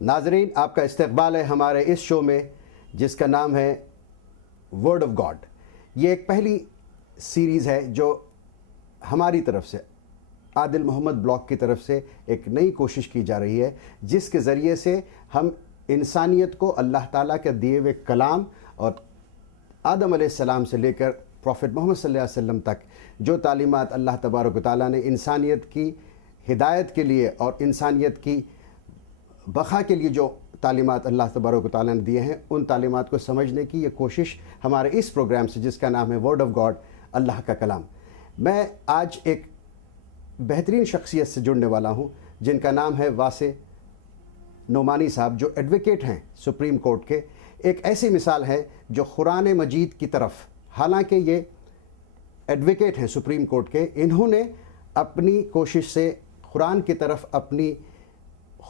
ناظرین، آپ کا استقبال ہے ہمارے اس شو میں جس کا نام ہے ورڈ آف گاڈ۔ یہ ایک پہلی سیریز ہے جو ہماری طرف سے، عادل محمد بلاگ کی طرف سے ایک نئی کوشش کی جا رہی ہے، جس کے ذریعے سے ہم انسانیت کو اللہ تعالیٰ کے دیے ہوئے کلام اور آدم علیہ السلام سے لے کر پروفٹ محمد صلی اللہ علیہ وسلم تک جو تعلیمات اللہ تبارک و تعالیٰ نے انسانیت کی ہدایت کے لیے اور انسانیت کی بقا کے لیے جو تعلیمات اللہ تبارک و تعالیٰ نے دیے ہیں، ان تعلیمات کو سمجھنے کی یہ کوشش ہمارے اس پروگرام سے، جس کا نام ہے ورڈ آف گاڈ، اللہ کا کلام۔ میں آج ایک بہترین شخصیت سے جڑنے والا ہوں جن کا نام ہے واسع نعمانی صاحب، جو ایڈوکیٹ ہیں سپریم کورٹ کے۔ ایک ایسی مثال ہے جو قرآن مجید کی طرف، حالانکہ یہ ایڈوکیٹ ہیں سپریم کورٹ کے، انہوں نے اپنی کوشش سے قرآن کی طرف اپنی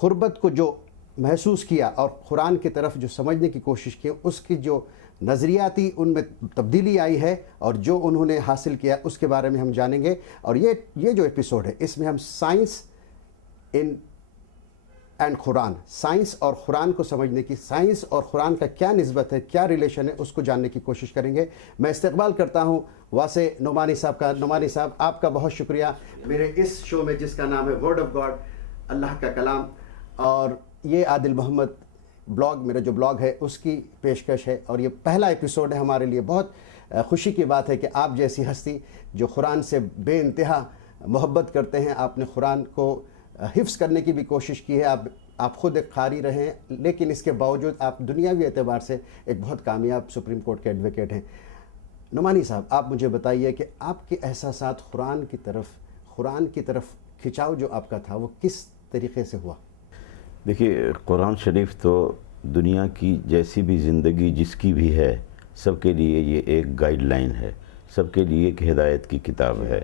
قربت کو جو محسوس کیا اور قرآن کی طرف جو سمجھنے کی کوشش کی، اس کی جو نظریاتی ان میں تبدیلی آئی ہے اور جو انہوں نے حاصل کیا، اس کے بارے میں ہم جانیں گے۔ اور یہ جو ایپیسوڈ ہے، اس میں ہم سائنس اینڈ قرآن، سائنس اور قرآن کو سمجھنے کی، سائنس اور قرآن کا کیا نسبت ہے، کیا ریلیشن ہے، اس کو جاننے کی کوشش کریں گے۔ میں استقبال کرتا ہوں واسع نعمانی صاحب کا۔ نعمانی صاحب، آپ کا بہت شکریہ میرے اس شو میں جس کا نام ہے ورڈ آف گاڈ، اللہ کا کلام، اور یہ عادل محمد بلاگ، میرا جو بلاگ ہے، اس کی پیشکش ہے، اور یہ پہلا ایپیسوڈ ہے ہمارے لیے۔ بہت خوشی کی بات ہے کہ آپ جیسی ہستی جو قرآن سے بے انتہا محبت کرتے ہیں، آپ نے قرآن کو حفظ کرنے کی بھی کوشش کی ہے۔ آپ خود ایک قاری رہے ہیں، لیکن اس کے باوجود آپ دنیاوی اعتبار سے ایک بہت کامیاب سپریم کورٹ کے ایڈوکیٹ ہیں۔ نعمانی صاحب، آپ مجھے بتائیے کہ آپ کے احساسات قرآن کی طرف کھچاؤ جو آپ کا تھا، وہ کس طریقے سے ہوا؟ دیکھیے، قرآن شریف تو دنیا کی جیسی بھی زندگی جس کی بھی ہے، سب کے لیے یہ ایک گائیڈ لائن ہے، سب کے لیے ایک ہدایت کی کتاب ہے۔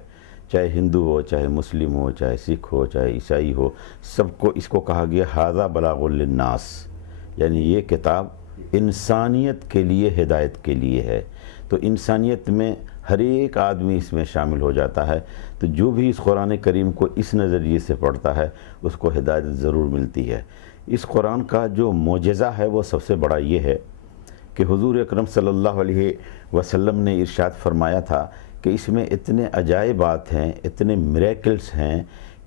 چاہے ہندو ہو، چاہے مسلم ہو، چاہے سکھ ہو، چاہے عیسائی ہو، سب کو اس کو کہا گیا ھذا بلاغ للناس، یعنی یہ کتاب انسانیت کے لیے، ہدایت کے لیے ہے۔ تو انسانیت میں ہر ایک آدمی اس میں شامل ہو جاتا ہے، تو جو بھی اس قرآن کریم کو اس نظریے سے پڑھتا ہے، اس کو ہدایت ضرور ملتی ہے۔ اس قرآن کا جو معجزہ ہے وہ سب سے بڑا یہ ہے کہ حضور اکرم صلی اللہ علیہ وسلم نے ارشاد فرمایا تھا کہ اس میں اتنے عجائبات ہیں، اتنے میریکلز ہیں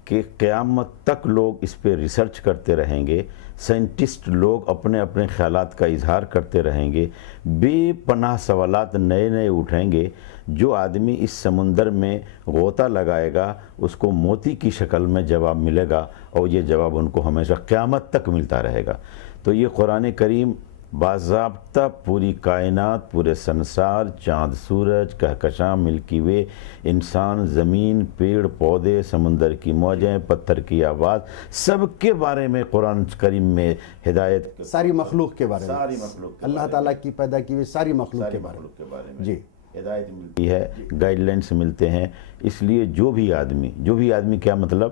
کہ قیامت تک لوگ اس پہ ریسرچ کرتے رہیں گے، سائنٹسٹ لوگ اپنے اپنے خیالات کا اظہار کرتے رہیں گے، بے پناہ سوالات نئے نئے اٹھیں گے۔ جو آدمی اس سمندر میں غوطہ لگائے گا، اس کو موتی کی شکل میں جواب ملے گا، اور یہ جواب ان کو ہمیشہ قیامت تک ملتا رہے گا۔ تو یہ قرآن کریم باضابطہ پوری کائنات، پورے سنسار، چاند سورج، کہکشاں، ملکی وے، انسان، زمین، پیڑ پودے، سمندر کی موجیں، پتھر کی آواز، سب کے بارے میں قرآن کریم میں ہدایت، ساری مخلوق کے بارے میں، اللہ تعالیٰ کی پیدا کی ہوئی ساری مخلوق کے بارے میں جی ہدایت ملتی ہے، گائیڈ لائنس ملتے ہیں۔ اس لیے جو بھی آدمی کیا مطلب،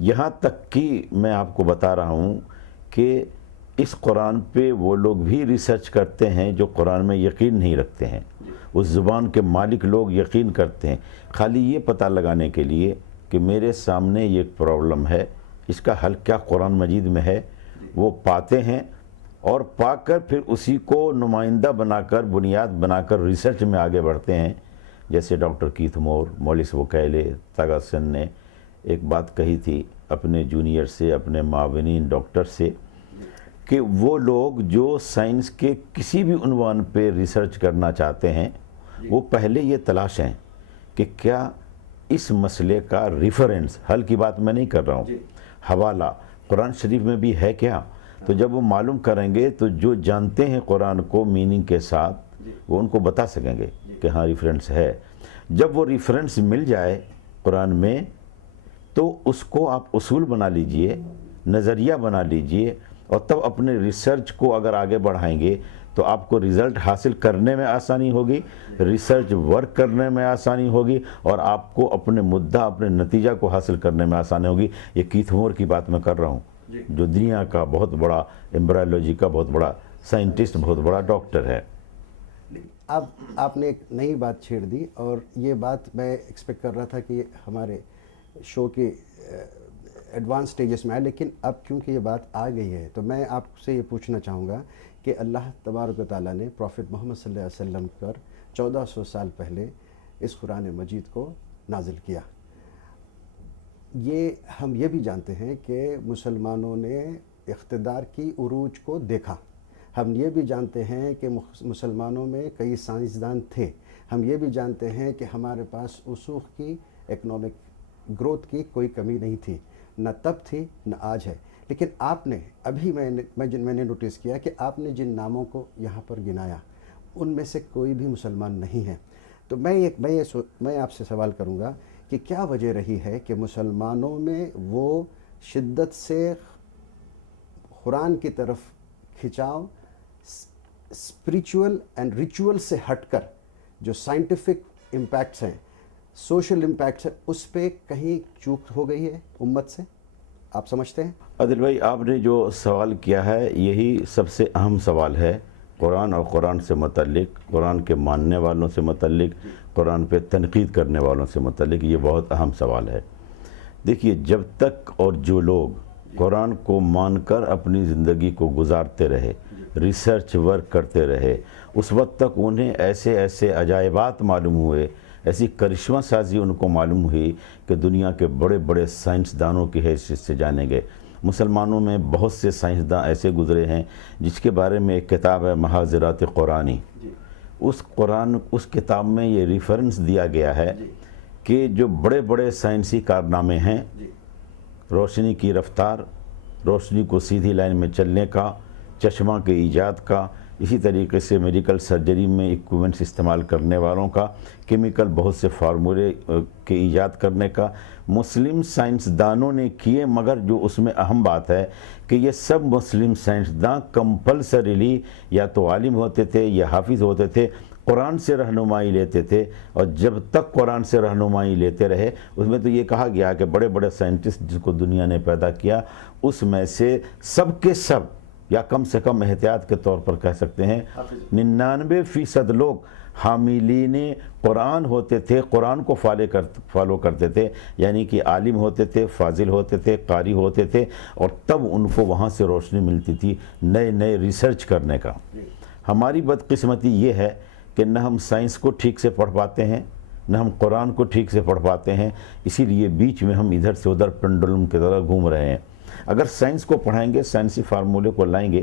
یہاں تک کہ میں آپ کو بتا رہا ہوں کہ اس قرآن پہ وہ لوگ بھی ریسرچ کرتے ہیں جو قرآن میں یقین نہیں رکھتے ہیں، اس زبان کے مالک لوگ یقین کرتے ہیں خالی یہ پتہ لگانے کے لیے کہ میرے سامنے یہ پرابلم ہے، اس کا حل کیا قرآن مجید میں ہے، وہ پاتے ہیں اور پا کر پھر اسی کو نمائندہ بنا کر بنیاد بنا کر ریسرچ میں آگے بڑھتے ہیں۔ جیسے ڈاکٹر کیتھ مور، مولیس وکیلے، تاگاسن نے ایک بات کہی تھی اپنے جونیئر سے، اپنے معاونین ڈاکٹر سے، کہ وہ لوگ جو سائنس کے کسی بھی عنوان پہ ریسرچ کرنا چاہتے ہیں وہ پہلے یہ تلاشیں کہ کیا اس مسئلے کا ریفرنس، حل کی بات میں نہیں کر رہا ہوں، حوالہ قرآن شریف میں بھی ہے کیا؟ تو جب وہ معلوم کریں گے تو جو جانتے ہیں قرآن کو میننگ کے ساتھ وہ ان کو بتا سکیں گے کہ ہاں ریفرنس ہے۔ جب وہ ریفرنس مل جائے قرآن میں تو اس کو آپ اصول بنا لیجئے، نظریہ بنا لیجئے، اور تب اپنے ریسرچ کو اگر آگے بڑھائیں گے تو آپ کو رزلٹ حاصل کرنے میں آسانی ہوگی، ریسرچ ورک کرنے میں آسانی ہوگی، اور آپ کو اپنے مدعا، اپنے نتیجہ کو حاصل کرنے میں آسانی ہوگی۔ یہ کیتھ مور کی بات میں کر رہا ہوں جو دنیا کا بہت بڑا ایمبرائیولوجی کا بہت بڑا سائنٹسٹ، بہت بڑا ڈاکٹر ہے۔ اب آپ نے ایک نئی بات چھیڑ دی، اور یہ بات میں ایکسپیکٹ کر رہا تھا کہ ہمارے شو کے ایڈوانس سٹیجز میں آئے، لیکن اب کیونکہ یہ بات آ گئی ہے تو میں آپ سے یہ پوچھنا چاہوں گا کہ اللہ تبارک و تعالیٰ نے پروفٹ محمد صلی اللہ علیہ وسلم پر 1400 سال پہلے اس قرآن مجید کو نازل کیا۔ یہ ہم یہ بھی جانتے ہیں کہ مسلمانوں نے اقتدار کی عروج کو دیکھا، ہم یہ بھی جانتے ہیں کہ مسلمانوں میں کئی سائنسدان تھے، ہم یہ بھی جانتے ہیں کہ ہمارے پاس رسوخ کی، اکنامک گروتھ کی کوئی کمی نہیں تھی، نہ تب تھی نہ آج ہے۔ لیکن آپ نے ابھی میں نے نوٹس کیا کہ آپ نے جن ناموں کو یہاں پر گنایا ان میں سے کوئی بھی مسلمان نہیں ہے۔ تو میں آپ سے سوال کروں گا کہ کیا وجہ رہی ہے کہ مسلمانوں میں وہ شدت سے قرآن کی طرف کھنچاؤ اسپریچول اینڈ ریچول سے ہٹ کر جو سائنٹیفک امپیکٹس ہیں، سوشل امپیکٹس ہیں، اس پہ کہیں چوک ہو گئی ہے امت سے؟ آپ سمجھتے ہیں؟ عادل بھائی، آپ نے جو سوال کیا ہے یہی سب سے اہم سوال ہے، قرآن اور قرآن سے متعلق، قرآن کے ماننے والوں سے متعلق، قرآن پہ تنقید کرنے والوں سے متعلق، یہ بہت اہم سوال ہے۔ دیکھیے، جب تک اور جو لوگ قرآن کو مان کر اپنی زندگی کو گزارتے رہے، ریسرچ ورک کرتے رہے، اس وقت تک انہیں ایسے ایسے عجائبات معلوم ہوئے، ایسی کرشمہ سازی ان کو معلوم ہوئی کہ دنیا کے بڑے بڑے سائنسدانوں کی حیثیت سے جانے گئے۔ مسلمانوں میں بہت سے سائنسداں ایسے گزرے ہیں جس کے بارے میں ایک کتاب ہے محاذرات قرآنی، اس کتاب میں یہ ریفرنس دیا گیا ہے کہ جو بڑے بڑے سائنسی کارنامے ہیں، روشنی کی رفتار، روشنی کو سیدھی لائن میں چلنے کا، چشمہ کے ایجاد کا، اسی طریقے سے میڈیکل سرجری میں ایکوپمنٹس استعمال کرنے والوں کا، کیمیکل بہت سے فارمولے کے ایجاد کرنے کا، مسلم سائنسدانوں نے کیے، مگر جو اس میں اہم بات ہے کہ یہ سب مسلم سائنسداں کمپلسریلی یا تو عالم ہوتے تھے یا حافظ ہوتے تھے، قرآن سے رہنمائی لیتے تھے، اور جب تک قرآن سے رہنمائی لیتے رہے، اس میں تو یہ کہا گیا کہ بڑے بڑے سائنٹسٹ جس کو دنیا نے پیدا کیا اس میں سے سب کے سب، یا کم سے کم احتیاط کے طور پر کہہ سکتے ہیں 99% لوگ حاملین قرآن ہوتے تھے، قرآن کو فالو کرتے تھے، یعنی کہ عالم ہوتے تھے، فاضل ہوتے تھے، قاری ہوتے تھے، اور تب ان کو وہاں سے روشنی ملتی تھی نئے نئے ریسرچ کرنے کا۔ ہماری بدقسمتی یہ ہے کہ نہ ہم سائنس کو ٹھیک سے پڑھ پاتے ہیں، نہ ہم قرآن کو ٹھیک سے پڑھ پاتے ہیں، اسی لیے بیچ میں ہم ادھر سے ادھر پنڈولم کی طرح گھوم رہے ہیں۔ اگر سائنس کو پڑھائیں گے، سائنسی فارمولے کو لائیں گے،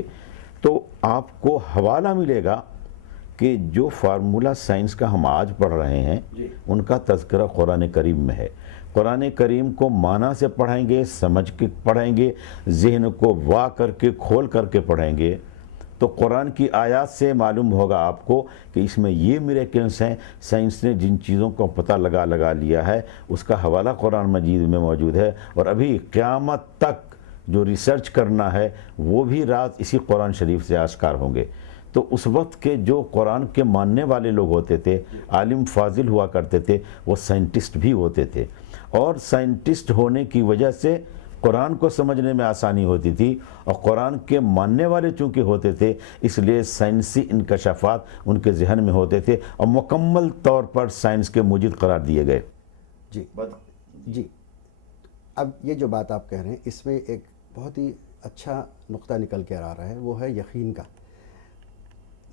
تو آپ کو حوالہ ملے گا کہ جو فارمولہ سائنس کا ہم آج پڑھ رہے ہیں ان کا تذکرہ قرآن کریم میں ہے۔ قرآن کریم کو معنی سے پڑھیں گے، سمجھ کے پڑھیں گے، ذہن کو وا کر کے کھول کر کے پڑھیں گے، تو قرآن کی آیات سے معلوم ہوگا آپ کو کہ اس میں یہ میریکلز ہیں۔ سائنس نے جن چیزوں کو پتہ لگا لیا ہے اس کا حوالہ قرآن مجید میں موجود ہے، اور ابھی قیامت تک جو ریسرچ کرنا ہے وہ بھی راز اسی قرآن شریف سے آشکار ہوں گے۔ تو اس وقت کے جو قرآن کے ماننے والے لوگ ہوتے تھے، عالم فاضل ہوا کرتے تھے، وہ سائنٹسٹ بھی ہوتے تھے، اور سائنٹسٹ ہونے کی وجہ سے قرآن کو سمجھنے میں آسانی ہوتی تھی، اور قرآن کے ماننے والے چونکہ ہوتے تھے اس لیے سائنسی انکشافات ان کے ذہن میں ہوتے تھے اور مکمل طور پر سائنس کے موجد قرار دیے گئے۔ جی اب یہ جو بات آپ کہہ رہے ہیں اس میں ایک بہت ہی اچھا نقطہ نکل کے آ رہا ہے، وہ ہے یقین کا۔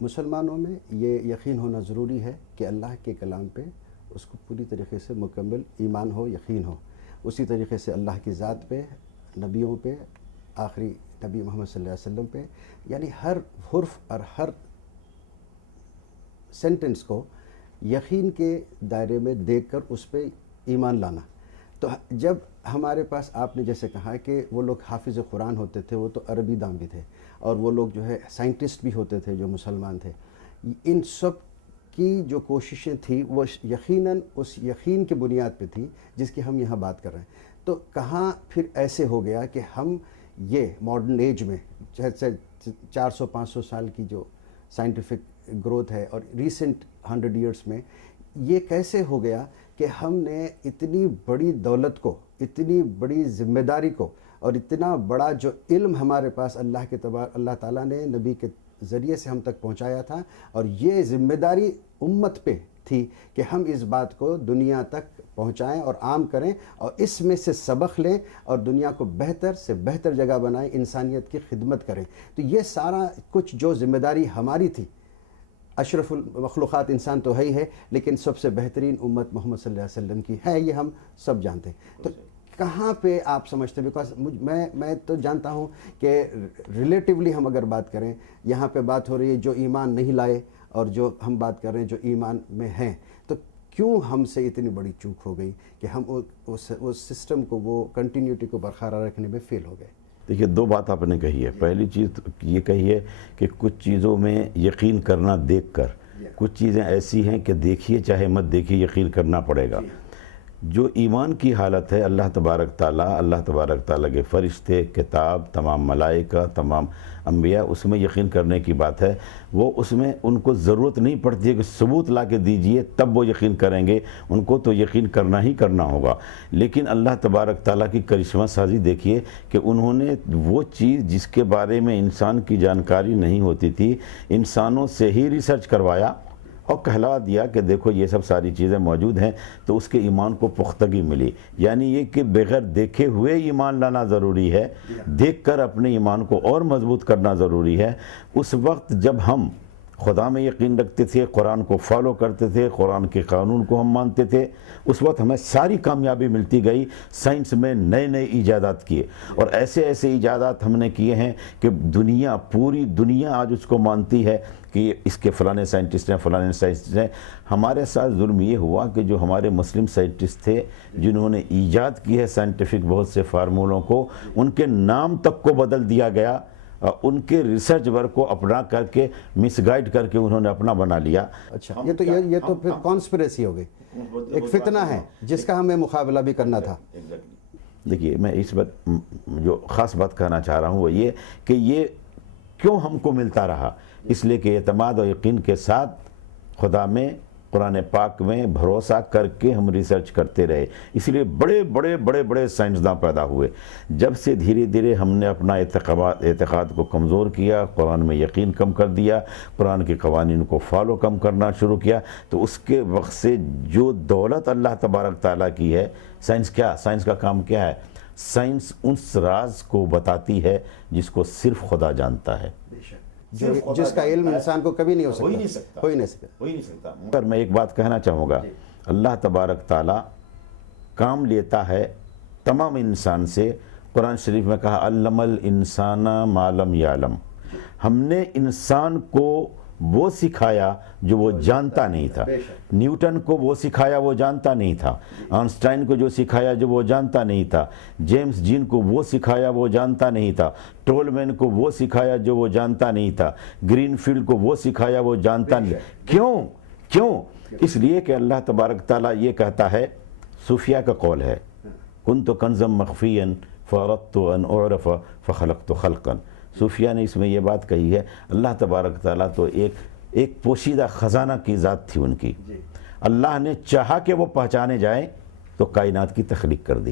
مسلمانوں میں یہ یقین ہونا ضروری ہے کہ اللہ کے کلام پہ اس کو پوری طریقے سے مکمل ایمان ہو، یقین ہو۔ اسی طریقے سے اللہ کی ذات پہ، نبیوں پہ، آخری نبی محمد صلی اللہ علیہ وسلم پہ، یعنی ہر حرف اور ہر سینٹنس کو یقین کے دائرے میں دیکھ کر اس پہ ایمان لانا۔ تو جب ہمارے پاس آپ نے جیسے کہا کہ وہ لوگ حافظ قرآن ہوتے تھے، وہ تو عربی داں بھی تھے، اور وہ لوگ جو ہے سائنٹسٹ بھی ہوتے تھے جو مسلمان تھے، ان سب کی جو کوششیں تھیں وہ یقیناً اس یقین کی بنیاد پہ تھی جس کی ہم یہاں بات کر رہے ہیں۔ تو کہاں پھر ایسے ہو گیا کہ ہم یہ ماڈرن ایج میں 400-500 سال کی جو سائنٹیفک گروتھ ہے اور ریسنٹ 100 ایئرس میں یہ کیسے ہو گیا کہ ہم نے اتنی بڑی دولت کو، اتنی بڑی ذمہ داری کو، اور اتنا بڑا جو علم ہمارے پاس اللہ تعالیٰ نے نبی کے ذریعے سے ہم تک پہنچایا تھا، اور یہ ذمہ داری امت پہ تھی کہ ہم اس بات کو دنیا تک پہنچائیں اور عام کریں اور اس میں سے سبق لیں اور دنیا کو بہتر سے بہتر جگہ بنائیں، انسانیت کی خدمت کریں۔ تو یہ سارا کچھ جو ذمہ داری ہماری تھی، اشرف المخلوقات انسان تو ہے ہی ہے، لیکن سب سے بہترین امت محمد صلی اللہ علیہ وسلم کی ہے، یہ ہم سب جانتے ہیں۔ تو کہاں پہ آپ سمجھتے ہیں، بیکاز میں تو جانتا ہوں کہ ریلیٹیولی ہم اگر بات کریں، یہاں پہ بات ہو رہی ہے جو ایمان نہیں لائے، اور جو ہم بات کر رہے ہیں جو ایمان میں ہیں، تو کیوں ہم سے اتنی بڑی چوک ہو گئی کہ ہم اس سسٹم کو، وہ کنٹینیوٹی کو برقرار رکھنے میں فیل ہو گئے؟ دیکھیے، دو بات آپ نے کہی ہے۔ پہلی چیز یہ کہی ہے کہ کچھ چیزوں میں یقین کرنا دیکھ کر، کچھ چیزیں ایسی ہیں کہ دیکھیے چاہے مت دیکھیے یقین کرنا پڑے گا۔ جو ایمان کی حالت ہے، اللہ تبارک تعالیٰ کے فرشتے، کتاب، تمام ملائکہ، تمام انبیاء، اس میں یقین کرنے کی بات ہے۔ وہ اس میں ان کو ضرورت نہیں پڑتی ہے کہ ثبوت لا کے دیجئے تب وہ یقین کریں گے، ان کو تو یقین کرنا ہی کرنا ہوگا۔ لیکن اللہ تبارک تعالیٰ کی کرشمہ سازی دیکھیے کہ انہوں نے وہ چیز جس کے بارے میں انسان کی جانکاری نہیں ہوتی تھی، انسانوں سے ہی ریسرچ کروایا اور کہلا دیا کہ دیکھو یہ سب ساری چیزیں موجود ہیں، تو اس کے ایمان کو پختگی ملی۔ یعنی یہ کہ بغیر دیکھے ہوئے ایمان لانا ضروری ہے، دیکھ کر اپنے ایمان کو اور مضبوط کرنا ضروری ہے۔ اس وقت جب ہم خدا میں یقین رکھتے تھے، قرآن کو فالو کرتے تھے، قرآن کے قانون کو ہم مانتے تھے، اس وقت ہمیں ساری کامیابی ملتی گئی۔ سائنس میں نئے نئے ایجادات کیے، اور ایسے ایسے ایجادات ہم نے کیے ہیں کہ پوری دنیا آج اس کو مانتی ہے کہ اس کے فلانے سائنٹسٹ ہیں، فلانے سائنٹسٹ ہیں۔ ہمارے ساتھ ظلم یہ ہوا کہ جو ہمارے مسلم سائنٹسٹ تھے جنہوں نے ایجاد کی ہے سائنٹیفک بہت سے فارمولوں کو، ان کے نام تک کو بدل دیا گیا، ان کے ریسرچ ورک کو اپنا کر کے مس گائیڈ کر کے انہوں نے اپنا بنا لیا۔ اچھا، یہ تو پھر کانسپریسی ہو گئی، ایک فتنہ ہے جس کا ہمیں مقابلہ بھی کرنا تھا۔ دیکھیے، میں اس بات جو خاص بات کہنا چاہ رہا ہوں وہ یہ کہ یہ کیوں ہم کو ملتا رہا، اس لیے کہ اعتماد و یقین کے ساتھ خدا میں، قرآن پاک میں بھروسہ کر کے ہم ریسرچ کرتے رہے، اس لیے بڑے سائنسداں پیدا ہوئے۔ جب سے دھیرے دھیرے ہم نے اپنا اعتقاد کو کمزور کیا، قرآن میں یقین کم کر دیا، قرآن کے قوانین کو فالو کم کرنا شروع کیا، تو اس کے وقت سے جو دولت اللہ تبارک تعالیٰ کی ہے، سائنس کا کام کیا ہے؟ سائنس اس راز کو بتاتی ہے جس کو صرف خدا جانتا ہے، جس کا علم انسان کو کبھی نہیں ہو سکتا۔ پر میں ایک بات کہنا چاہوں گا، اللہ تبارک تعالیٰ کام لیتا ہے تمام انسان سے۔ قرآن شریف میں کہا علم الانسان ما لم یعلم، ہم نے انسان کو وہ سکھایا جو وہ جانتا نہیں تھا۔ نیوٹن کو وہ سکھایا وہ جانتا نہیں تھا، آئنسٹائن کو جو سکھایا جو وہ جانتا نہیں تھا، جیمز جین کو وہ سکھایا وہ جانتا نہیں تھا، ٹولمین کو وہ سکھایا جو وہ جانتا نہیں تھا، گرین فیلڈ کو وہ سکھایا وہ جانتا نہیں۔ کیوں؟ اس لیے کہ اللہ تبارک تعالیٰ یہ کہتا ہے، صوفیہ کا قول ہے، کنت کنزا مخفیا فاردت ان اعرف فخلقت خلقا۔ صوفیہ نے اس میں یہ بات کہی ہے، اللہ تبارک تعالیٰ تو ایک پوشیدہ خزانہ کی ذات تھی ان کی، اللہ نے چاہا کہ وہ پہچانے جائیں تو کائنات کی تخلیق کر دی۔